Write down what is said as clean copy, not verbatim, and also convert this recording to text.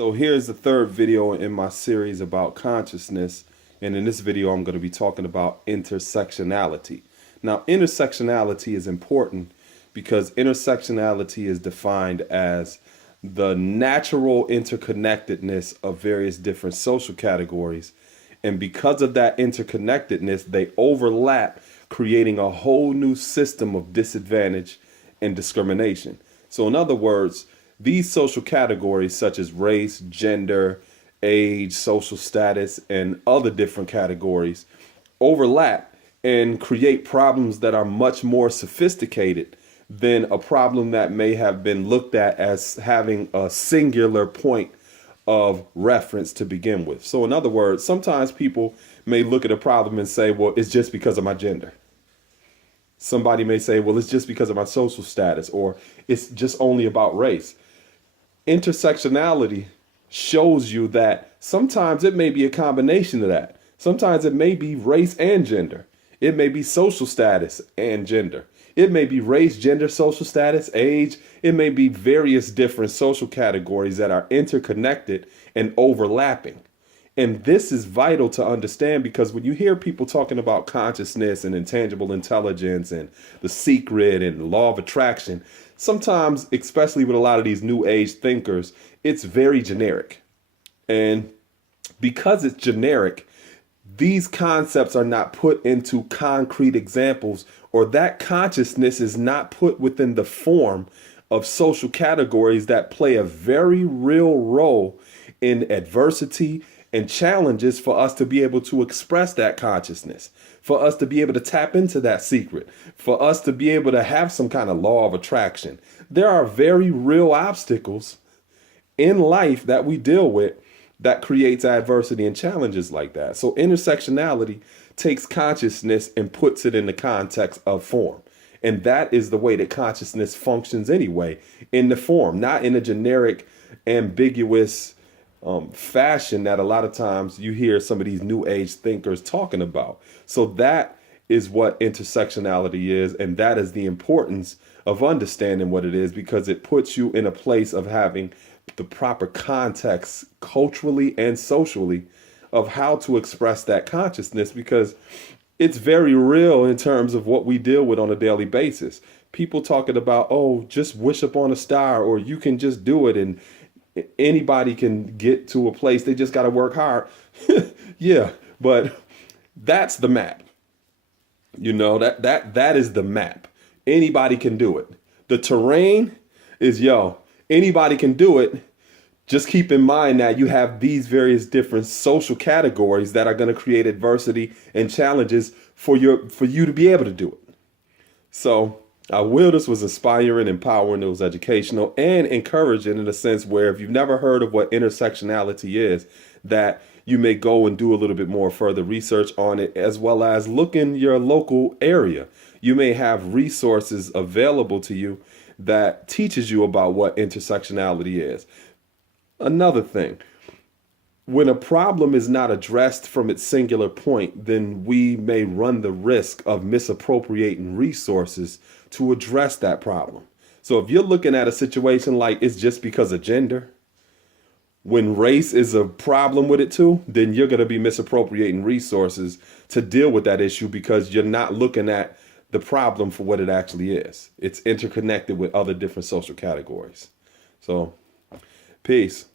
So here's the third video in my series about consciousness. And in this video, I'm going to be talking about intersectionality. Now, intersectionality is important because intersectionality is defined as the natural interconnectedness of various different social categories. And because of that interconnectedness, they overlap, creating a whole new system of disadvantage and discrimination. So in other words, these social categories such as race, gender, age, social status, and other different categories overlap and create problems that are much more sophisticated than a problem that may have been looked at as having a singular point of reference to begin with. So in other words, sometimes people may look at a problem and say, well, it's just because of my gender. Somebody may say, well, it's just because of my social status, or it's just only about race. Intersectionality shows you that sometimes it may be a combination of that. Sometimes it may be race and gender. It may be social status and gender. It may be race, gender, social status, age. It may be various different social categories that are interconnected and overlapping. And this is vital to understand, because when you hear people talking about consciousness and intangible intelligence and the secret and the law of attraction, sometimes, especially with a lot of these new age thinkers, it's very generic. And because it's generic, these concepts are not put into concrete examples, or that consciousness is not put within the form of social categories that play a very real role in adversity and challenges for us to be able to express that consciousness, for us to be able to tap into that secret, for us to be able to have some kind of law of attraction. There are very real obstacles in life that we deal with that creates adversity and challenges like that. So intersectionality takes consciousness and puts it in the context of form. And that is the way that consciousness functions anyway, in the form, not in a generic, ambiguous fashion that a lot of times you hear some of these new age thinkers talking about. So that is what intersectionality is. And that is the importance of understanding what it is, because it puts you in a place of having the proper context culturally and socially of how to express that consciousness, because it's very real in terms of what we deal with on a daily basis. People talking about, oh, just wish upon a star, or you can just do it and anybody can get to a place. They just got to work hard. Yeah, but that's the map. You know, that is the map. Anybody can do it. The terrain is, anybody can do it. Just keep in mind that you have these various different social categories that are going to create adversity and challenges for you to be able to do it. So I will this was inspiring, empowering, it was educational and encouraging, in a sense where if you've never heard of what intersectionality is, that you may go and do a little bit more further research on it, as well as look in your local area. You may have resources available to you that teaches you about what intersectionality is. Another thing, when a problem is not addressed from its singular point, then we may run the risk of misappropriating resources to address that problem. So if you're looking at a situation like it's just because of gender, when race is a problem with it too, then you're going to be misappropriating resources to deal with that issue, because you're not looking at the problem for what it actually is. It's interconnected with other different social categories. So, peace.